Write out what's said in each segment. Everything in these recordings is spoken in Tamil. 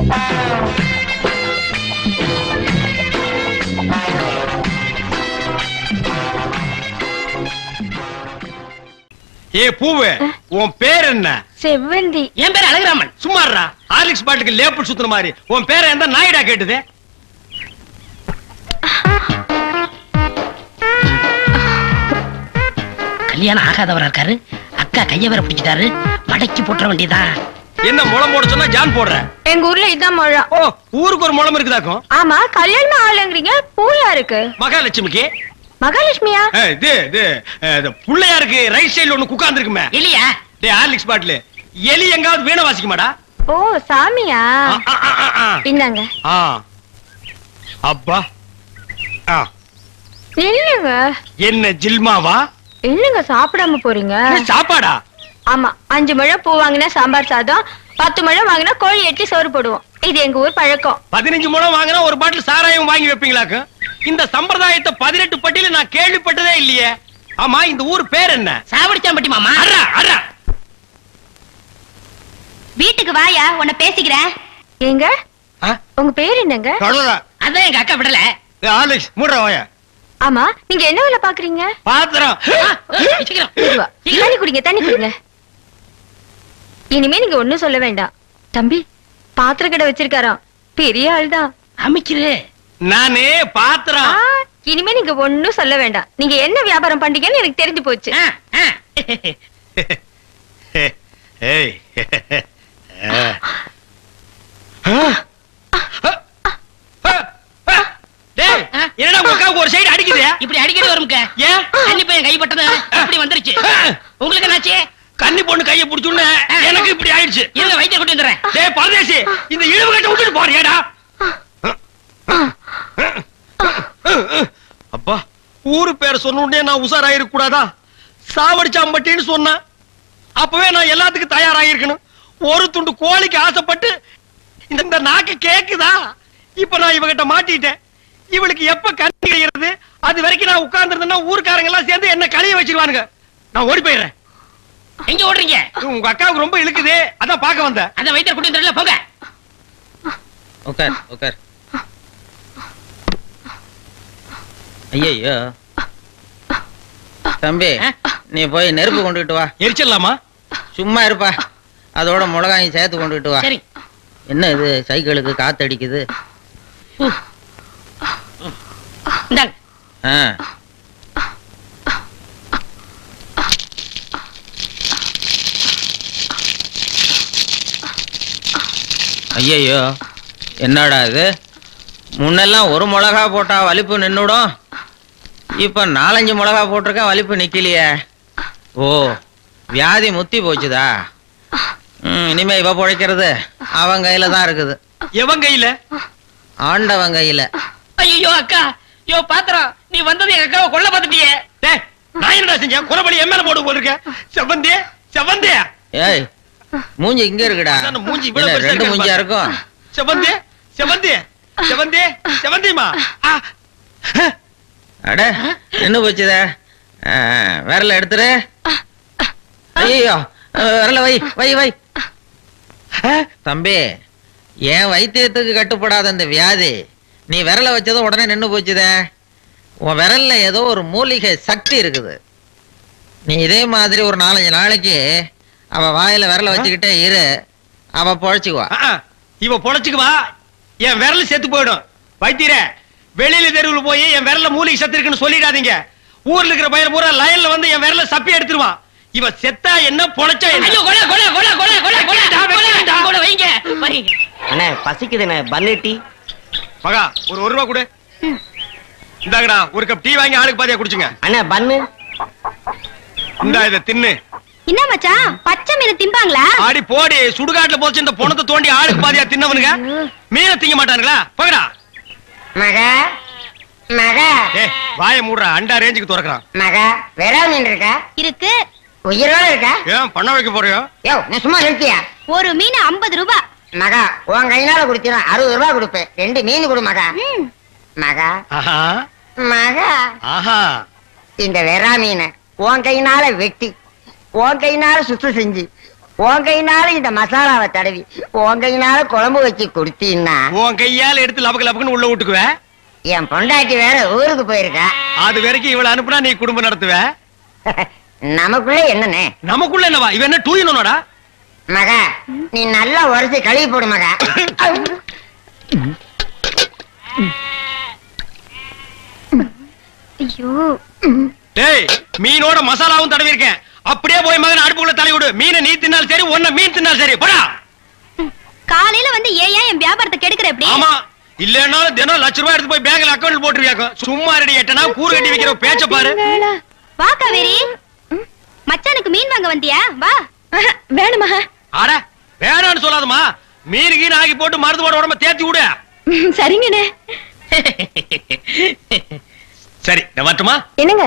ஏ பூவே, உன் பேர் என்ன? செவ்வந்தி. என் பேர் அழகுராமன். சும்மாறா, ஹார்லிக்ஸ் பாட்டுக்கு லேபிள் சுத்துற மாதிரி. உன் பேரை எந்த நாயிடா கேட்டுது? கல்யாணம் ஆகாதவரா இருக்காரு. அக்கா கைய வேற பிடிச்சிட்டாரு. மடக்கி போட்டுற வேண்டியதா. என்ன முளம் போட சொன்னா ஜான் போடுற? எங்க ஊர்ல இதான் முழம். ஓ, ஊருக்கு ஒரு முளம் இருக்குதாக்கும். ஆமா, கல்யாணம் ஆளுங்கிறீங்க, பூயா இருக்கு. மகாலட்சுமிக்கு. மகாலட்சுமியா? இது புள்ளையாருக்கு ரைட் சைடுல ஒண்ணு உட்கார்ந்து இருக்குமே. எலியா? டேய் ஹார்லிக்ஸ் பாட்டில் எலி எங்காவது வீணை வாசிக்குமாடா? ஓ, சாமியா? இந்தாங்க. அப்பா. இல்லங்க. என்ன ஜில்மாவா? இல்லங்க, சாப்பிடாம போறீங்க. சாப்பாடா? ஆமா, 5 முழம் பூ வாங்கினா சாம்பார் சாதம், 10 முழம் வாங்கினா கோழி எட்டி சோறு போடுவோம். இது எங்க ஊர் பழக்கம். 15 முழம் வாங்கினா ஒரு பாட்டில் சாராயம் வாங்கி வைப்பீங்களாக்கு? இந்த சம்பிரதாயத்தை 18 பட்டியல நான் கேள்விப்பட்டதே இல்லையே. ஆமா, இந்த ஊர் பேர் என்ன? சாவடிச்சாம்பட்டி மாமா. அறா அறா. வீட்டுக்கு வாயா, உன்னை பேசிக்கிறேன். எங்க உங்க பேர் என்னங்க? அதான் எங்க அக்கா விடல. ஆலெக்ஸ் மூடுற வாயா. ஆமா, நீங்க என்ன வேலை பாக்குறீங்க? பாத்திரம். தண்ணி குடிங்க, தண்ணி குடிங்க. இனிமே நீங்க ஒண்ணும் சொல்ல வேண்டாம். தம்பி, பாத்திர கடை வச்சிருக்காராம், பெரிய ஆள்தான். அமைக்கிறே நானே பாத்திரம். இனிமே நீங்க ஒண்ணும் சொல்ல வேண்டாம். நீங்க என்ன வியாபாரம் பண்றீங்கன்னு எனக்கு தெரிஞ்சு போச்சு. ஏய். என்னடா உங்க ஒரு சைடு அடிக்குது? இப்படி அடிக்கடி வரும்ங்க. ஏன்? கன்னி பையன் கைப்பட்டது இப்படி வந்துருச்சு. உங்களுக்கு என்னாச்சு? கன்னி பொண்ணு கையை பிடிச்சுன்னு எனக்கு இப்படி ஆயிடுச்சு. இல்ல, வைத்தியர் கொண்டு வந்துறேன். டேய் பரதேசி, இந்த இழுவு கட்ட விட்டுட்டு போறியாடா? அப்பா, ஊரு பேர் சொன்ன உடனே நான் உசாராயிருக்க கூடாதா? சாவடிச்சாம்பட்டின்னு சொன்ன அப்பவே நான் எல்லாத்துக்கும் தயாராகிருக்கணும். ஒரு துண்டு கோழிக்கு ஆசைப்பட்டு இந்த நாக்கு கேக்குதா? இப்ப நான் இவகிட்ட மாட்டிட்டேன். இவளுக்கு எப்ப கண்ணி கிடைக்கிறது? அது வரைக்கும் நான் உட்கார்ந்து ஊருக்காரங்க எல்லாம் சேர்ந்து என்ன கழிய வச்சிருவானுங்க. நான் ஓடி போயிடுறேன். எங்க ஓடுறீங்க? உங்க அக்காவுக்கு ரொம்ப இழுக்குது, அதான் பாக்க வந்தேன். அத வைத்தியர் கொண்டு வந்துறல, போங்க. உட்கார் உட்கார். ஐயோ தம்பி, நீ போய் நெருப்பு கொண்டுகிட்டு வா. எரிச்சிடலாமா? சும்மா இருப்பா, அதோட மிளகாயும் சேர்த்து கொண்டுகிட்டு வா. சரி. என்ன இது, சைக்கிளுக்கு காத்து அடிக்குது? இந்தாங்க. ஐயோ, என்னடா இது? முன்னெல்லாம் ஒரு மிளகா போட்டா வலிப்பு நின்னுடும், இப்ப 4-5 மிளகா போட்டிருக்கேன், வலிப்பு நிக்கலையே. ஓ, வியாதி முத்தி போச்சுதா? இனிமே இவ பொழைக்கிறது அவன் கையில தான் இருக்குது. எவன் கையில? ஆண்டவன் கையில. ஐயோ அக்கா, யோ பாத்திரம், நீ வந்தது எங்க அக்காவை கொல்ல பார்த்துட்டியே. டேய், நான் என்னடா செஞ்சேன்? குறபடி என் மேல போட்டு போயிருக்கேன். செவந்தே செவந்தே. ஏய், மூஞ்சி இங்க இருக்குடா. மூஞ்சி இவ்வளவு பெருசா ரெண்டு மூஞ்சியா இருக்கும். செவந்தே செவந்தே செவந்தே செவந்திமா. அட, என்ன போச்சுத? விரல எடுத்துரு. ஐயோ, விரல வை வை வை. தம்பி, என் வைத்தியத்துக்கு கட்டுப்படாத இந்த வியாதி நீ விரல வச்சதும் உடனே நின்னு போச்சுத. உன் விரல்ல ஏதோ ஒரு மூலிகை சக்தி இருக்குது. நீ இதே மாதிரி ஒரு 4-5 நாளைக்கு அவ வாயில விரல வச்சுக்கிட்டே இரு, அவ பொழைச்சுக்குவா. இவ பொழைச்சுக்குவா, என் விரல் செத்து போயிடும். வைத்தியரே, வெளியில தெருவில் போய் என் விரல்ல மூலிகை சத்து இருக்குன்னு சொல்லிடாதீங்க. ஊர்ல இருக்கிற பையன் பூரா லயன்ல வந்து என் விரல்ல சப்பி எடுத்துருவான். இவ செத்தா என்ன, பொழைச்சா என்ன? ஐயோ, கொலை கொலை கொலை கொலை கொலை கொலை கொலை வைங்க வைங்க. அண்ணே, பசிக்குதுண்ணே, பன்னு டீ. மகா, ஒரு 1 ரூபா கொடு. இந்தாங்கடா, ஒரு கப் டீ வாங்கி ஆளுக்கு பாதியா குடிச்சுங்க. அண்ணே, பன்னு. இந்தா, இத தின்னு. என்ன மச்சான், பச்சை மீன் திம்பாங்களா? ஆடி போடி, சுடுகாட்டுல போச்சு இந்த பொணத்தை தோண்டி ஆளுக்கு பாதியா தின்னவனுங்க மீனை திங்க மாட்டானுங்களா? போகடா. மகா மகா. ஏய், வாயை மூடுறா, அண்டா ரேஞ்சுக்கு துறக்குறான். மகா, வெறா மீன் இருக்கா? இருக்கு. உயிரோட இருக்கா? ஏன் பண்ண வைக்க போறியோ? யோ, நீ சும்மா நிறுத்தியா? ஒரு மீன் 50 ரூபாய். மகா, உன் கையினால குடுத்தீனா 60 ரூபாய் கொடுப்பேன். 2 மீன் கொடு மகா. மகா ஆஹா மகா, ஆஹா. இந்த வெறா மீனை உன் கையினால வெட்டி, உன் கையினால சுத்தம் செஞ்சு, உன் கையினால இந்த மசாலாவை தடவி உன் கையினால குழம்பு வச்சு கொடுத்தீன்னா உன் கையால எடுத்து லபக்கு லபக்குன்னு உள்ள விட்டுக்குவ. என் பொண்டாட்டி வேற ஊருக்கு போயிருக்கா. அது வரைக்கும் இவள அனுப்புனா நீ குடும்பம் நடத்துவ. நமக்குள்ள என்னண்ணே? நமக்குள்ள என்னவா? இவன் என்ன டூயினோடா? மகா நீ நல்லா உரைச்சு கழுவி போடு மகா. ஐயோ டேய், மீனோட மசாலாவும் தடவி இருக்கேன். அப்படியே போய் மகன் அடுப்புக்குள்ள தலை விடு. மீனை நீ தின்னாலும் சரி, ஒன்ன மீன் தின்னாலும் சரி. போடா. காலையில வந்து ஏன் என் வியாபாரத்தை கெடுக்கிற எப்படி? ஆமா, இல்லன்னாலும் தினம் லட்ச ரூபாய் எடுத்து போய் பேங்க்ல அக்கவுண்ட் போட்டுருவியாக்கோ. சும்மா ரெடி எட்டனா கூறு கட்டி வைக்கிற பேச்ச பாரு. வா காவேரி, மச்சானுக்கு மீன் வாங்க வந்தியா? வா. வேணுமா? அட வேணான்னு சொல்லாதமா. மீன் கீன் ஆகி போட்டு மருந்து போட உடம்ப தேத்தி விடு. சரிங்கண்ணே. சரி, நான் வரட்டுமா? என்னங்க,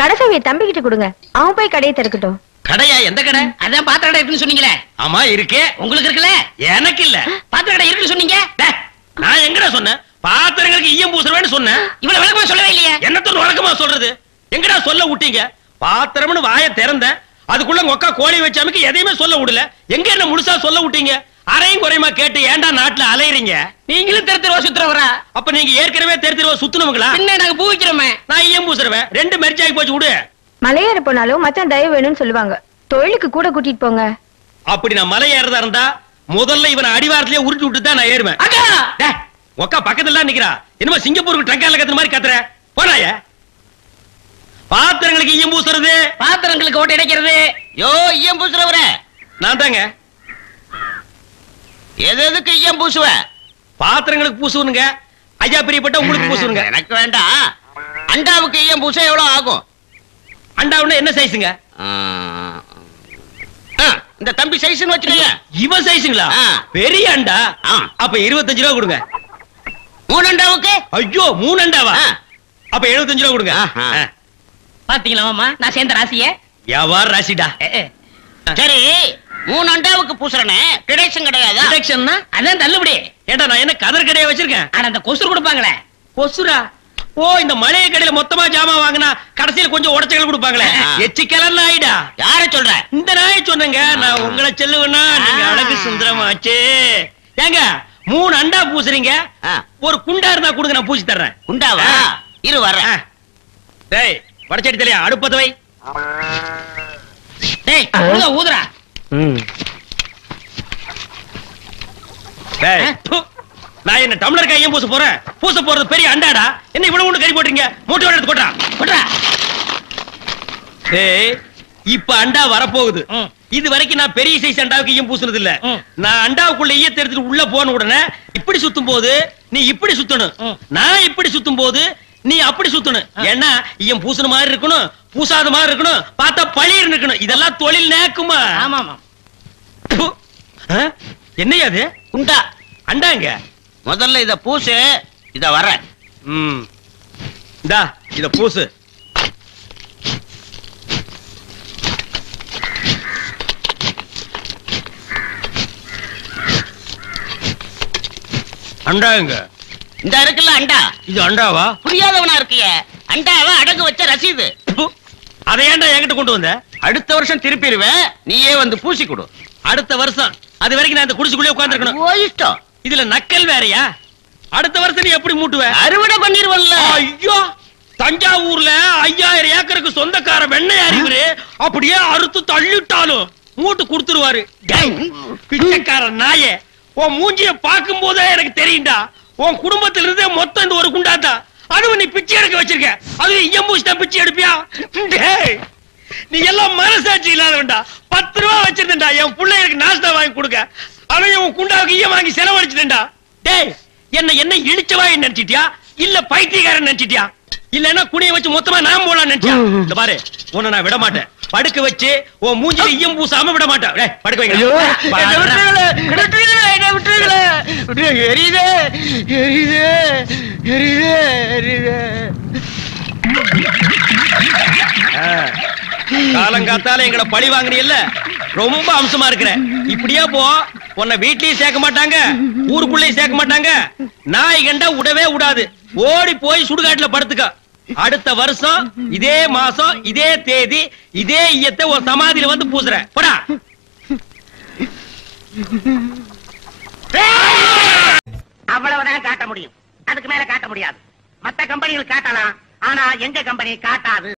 கடைசாவிய தம்பி கிட்ட கொடுங்க, அவன் போய் கடையை திறக்கட்டும். கடையா? எந்த கடை? அதான் பாத்திர கடை இருக்குன்னு சொன்னீங்களே. ஆமா இருக்கே. உங்களுக்கு இருக்குல்ல? எனக்கு இல்ல. பாத்திர கடை இருக்குன்னு சொன்னீங்க. டேய், நான் எங்கடா சொன்னேன்? பாத்திரங்களுக்கு ஈயம் பூசுறவேன்னு சொன்னேன். இவ்வளவு விளக்கமா சொல்லவே இல்லையே. என்னத்தோட வழக்கமா சொல்றது? எங்கடா சொல்ல விட்டீங்க? பாத்திரம்னு வாயை திறந்தேன், அதுக்குள்ள உங்க அக்கா கோழி வச்சாமக்கு எதையுமே சொல்ல விடல. எங்க என்ன முழுசா சொல்ல விட்டீங்க? அரையும் குறையுமா கேட்டு ஏன்டா நாட்டுல அலையறீங்க? நீங்களும் தெரு சுத்துறவரா? அப்ப நீங்க ஏற்கனவே தெரு சுத்துனவங்களா? என்ன நாங்க பூ வைக்கிறோமே. நான் ஈயம் பூசுறவன். ரெண்டு மெரிச்சாகி போச்சு விடு. மலையேற போனாலும் மச்சான் தயவு வேணும்னு சொல்லுவாங்க. தொழிலுக்கு கூட கூட்டிட்டு போங்க. அப்படி நான் மலை ஏறதா இருந்தா முதல்ல இவனை அடிவாரத்திலேயே உருட்டி விட்டு தான் நான் ஏறுவேன். அக்கா, டேய், உக்கா பக்கத்துல நிக்கிறா. என்னமோ சிங்கப்பூருக்கு ட்ரங்கால கத்துற மாதிரி கத்துற. போறாய. பாத்திரங்களுக்கு ஈயம் பூசுறது. பாத்திரங்களுக்கு ஓட்டு இடைக்கிறது. யோ ஈயம் பூசுறவரே, நான் தாங்க. எதுக்கு ஈயம் பூசுவ? பாத்திரங்களுக்கு பூசுவனுங்க. ஐயா பிரியப்பட்ட உங்களுக்கு பூசுவனுங்க. எனக்கு வேண்டாம். அண்டாவுக்கு ஈயம் பூச எவ்வளவு ஆகும்? அண்டாவுன்னா என்ன சைஸுங்க? இந்த தம்பி சைஸ்னு வச்சுக்கோங்க. இவ சைஸுங்களா? ஆ. பெரிய அண்டா. ஆ. அப்ப 25 ரூபா கொடுங்க. 3 அண்டாவுக்கு? ஐயோ 3 அண்டாவா? ஆ. அப்ப 75 ரூபா கொடுங்க. ஆஹா. பாத்தீங்களா மாமா, நான் சேர்ந்த ராசிய. வியாபார ராசிடா. சரி, 3 அண்டாவுக்கு பூசுறனே கிடைச்சும் கிடையாதா? டிடக்ஷன்னா? அதான் தள்ளுபடி. ஏண்டா நான் என்ன கதர் கடையா வச்சிருக்கேன்? ஆனா அந்த கொசுறு கொடுப்பாங்களே. கொசுரா? ஓ, இந்த மளிகை கடையில மொத்தமா ஜாமான் வாங்கினா கடைசியில கொஞ்சம் உடைச்சல் கொடுப்பாங்களே. ஆ. எச்சிக்கலர் நாயிடா. யார சொல்ற? இந்த நாயை சொன்னங்க. நான் உங்களை செல்லுவேன்னா நீங்க அழகு சுந்தரமாச்சே. ஏங்க 3 அண்டா பூசுறீங்க, ஆ. ஒரு குண்டா இருந்தா கொடுங்க, நான் பூசி தர்றேன். குண்டாவா? இரு வர்றேன். டேய், வடச்சடி தலையா, அடுப்பத்த வை. டேய், ஊதுறா. டேய், ப்பு. நான் என்ன டம்ளர் கையும் பூச போறேன்? பூச போறது பெரிய அண்டாடா. என்ன இவ்வளவு ஒண்ணு கறி போட்டீங்க? மூட்டை எடுத்து கொட்டா. கொட்றா. டேய், இப்ப அண்டா வரப்போகுது. ம். இது வரைக்கும் நான் பெரிய சைஸ் அண்டாவுக்கு ஈயம் பூசுனது இல்ல. ம். நான் அண்டாவுக்குள்ள ஈயத்தை எடுத்துட்டு உள்ள போன உடனே இப்படி சுத்தும் போது நீ இப்படி சுத்தணும். ம். நான் இப்படி சுத்தும் போது நீ அப்படி சுத்தணும். ஏன்னா ஈயம் பூசுன மாதிரி இருக்கணும், பூசாத மாதிரி இருக்கணும், பார்த்தா பளிர் இருக்கணும். இதெல்லாம் தொழில் நேக்குமா? ஆமா ஆமா. ப்பு. ஆ? என்னையா அது? குண்டா. அண்டாங்க. முதல்ல இத பூசு, இத வர்றேன். இந்தா இத பூசு. அண்டாங்க. இந்த இருக்குல்ல அண்டா, இது அண்டாவா? புரியாதவனா இருக்கிய. அண்டாவை அடகு வச்ச ரசீது. ப்பு. அதை ஏன்டா என்கிட்ட கொண்டு வந்த? அடுத்த வருஷம் திருப்பிடுவேன், நீயே வந்து பூசி கொடு. அடுத்த வருஷம். அது வரைக்கும் நான் இந்த குடிசுக்குள்ளே உட்கார்ந்து இருக்கணும். ஓ இஷ்டம். இதுல நக்கல் வேறயா? அடுத்த வருஷம் நீ எப்படி மூட்டுவ? அறுவடை பண்ணிருவல்ல. ஐயோ, தஞ்சாவூர்ல 5000 ஏக்கருக்கு சொந்தக்கார வெண்ணெய் அறிவுரு அப்படியே அறுத்து தள்ளிட்டாலும் மூட்டு கொடுத்துருவாரு. பிச்சைக்கார நாயே, உன் மூஞ்சிய பார்க்கும் போதே எனக்கு தெரியும்டா, உன் குடும்பத்துல இருந்தே மொத்தம் இந்த ஒரு குண்டாதான். அதுவும் நீ பிச்சை எடுக்க வச்சிருக்க. அது ஈயம் தான் பிச்சை எடுப்பியா? டேய், நீ எல்லாம் மனசாட்சி இல்லாதவன்டா. 10 ரூபா வச்சிருந்தா என் பிள்ளைகளுக்கு நாஸ்தா வாங்கி கொடுக்க. அவன் உன் குண்டாவுக்கு ஈயம் வாங்கி செலவழிச்சுட்டா. டேய், என்ன இழிச்சவா நினைச்சிட்டியா? இல்ல பைத்தியக்காரன் நினைச்சிட்டியா? இல்லன்னா குனிய வச்சு மொத்தமா நான் போலாம் நினைச்சியா? இந்த பாரு, உன்னை நான் விட மாட்டேன். படுக்க வச்சு உன் மூஞ்சில ஈயம் பூசாம விட மாட்டேன். டேய், படுக்க வைங்க. காலங்காத்தால எங்களை பழி வாங்குறீல்ல, ரொம்ப அம்சமா இருக்கிற. இப்படியே போ, உன்னை வீட்லயும் சேர்க்க மாட்டாங்க, ஊருக்குள்ளேயும் சேர்க்க மாட்டாங்க. நாய் கண்டா விடவே விடாது. ஓடி போய் சுடுகாட்டுல படுத்துக்க. அடுத்த வருஷம் இதே மாசம் இதே தேதி இதே ஈயத்தை ஒரு சமாதியில வந்து பூசுற. போடா. அவ்வளவுதான் காட்ட முடியும், அதுக்கு மேல காட்ட முடியாது. மத்த கம்பெனிகள் காட்டலாம், ஆனா எங்க கம்பெனி காட்டாது.